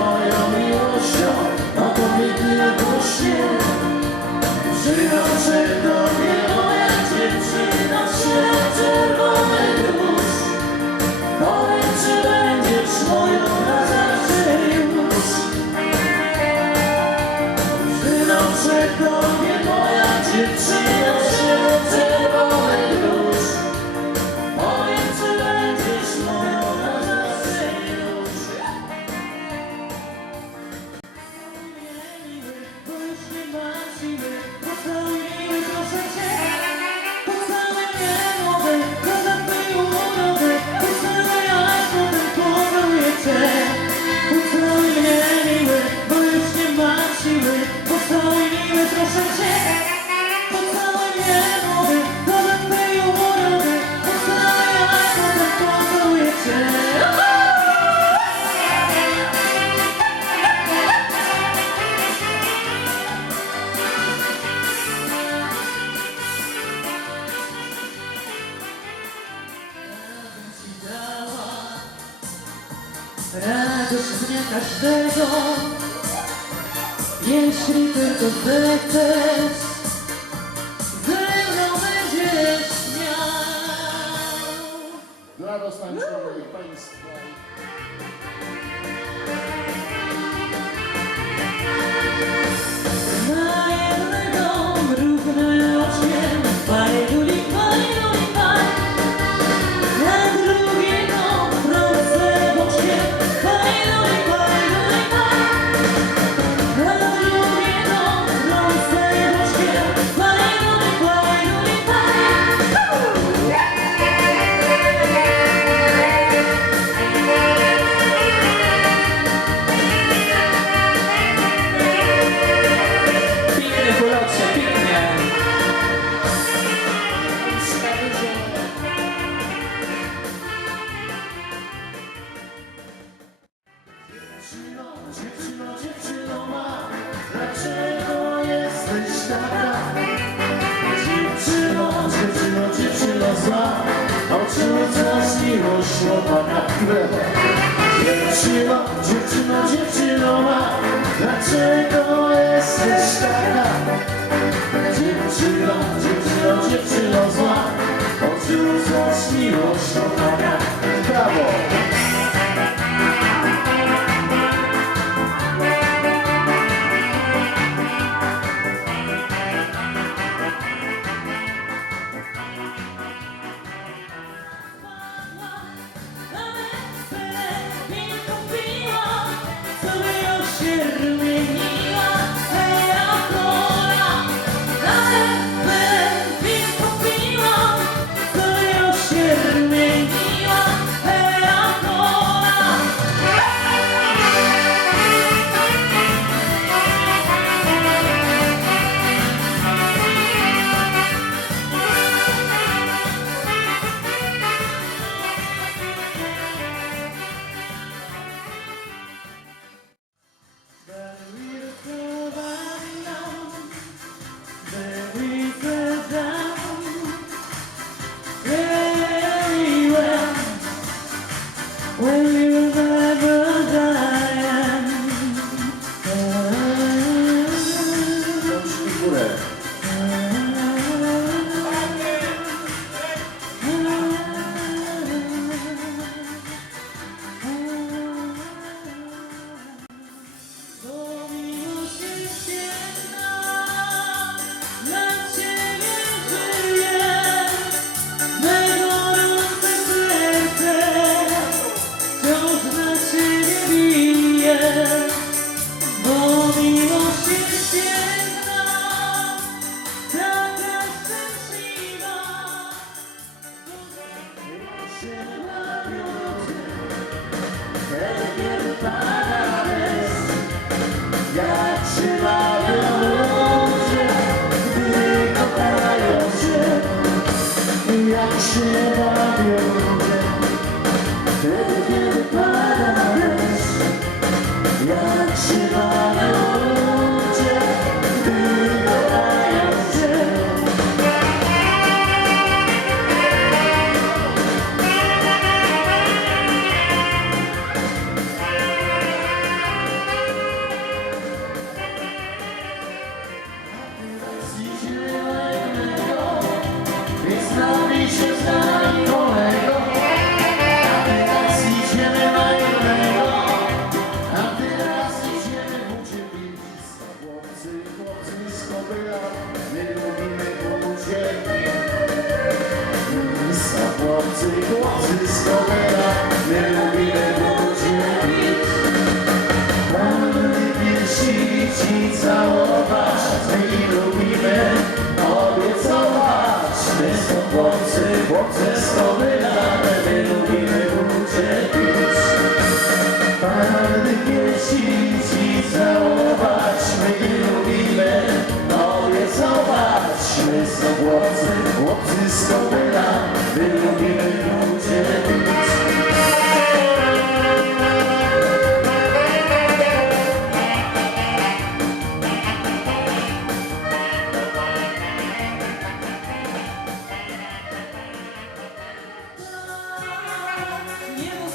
moją miłością, a to biegnie dusznie. Przynoszę tylko byle chcesz, byle mną będziesz miał. Dla was tańczą Państwa. szara Dziewczyno, dziewczyno, dziewczyno zła. Oczyły coraz miłość chłopaka krew Dziewczyno, dziewczyno, dziewczyno ma. Dlaczego jesteś taka? Dziewczyno, dziewczyno, dziewczyno zła. You're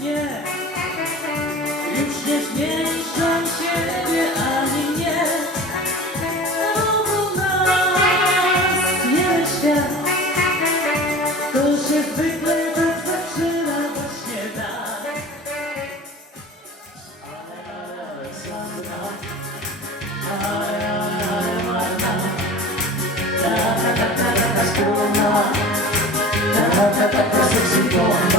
Nie już nie zmniejszam siebie taka, taka skromna, taka, taka sexy bomba.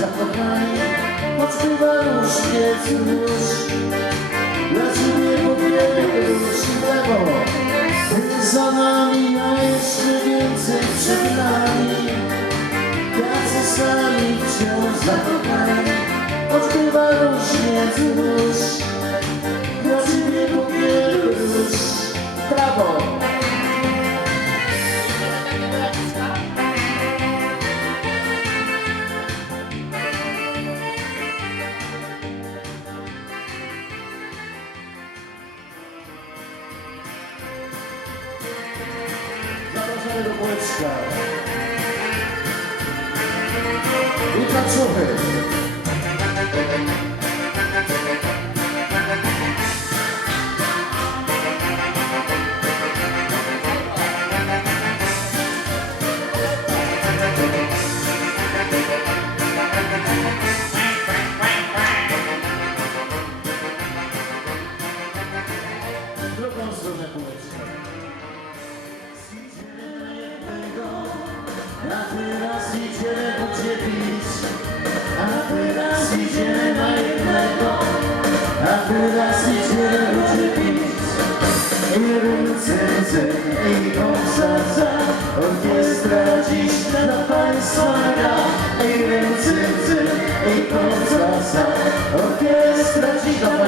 Wciąż zakochani Odkrywa różnie cóż. Dla ciebie powielę już w lewo Ty za nami, a jeszcze więcej przed nami Tacy sami wciąż zakochani Odkrywa różnie cóż. Dla ciebie powielę już Brawo! Zapraszamy do kółeczka. I. idziemy po a wy nas idziemy na jednego, a wy nas idziemy po dziewic. I ręce i obsadza, orkiestra dziś dla Państwa gra. I ręce i obsadza, orkiestra dziś dla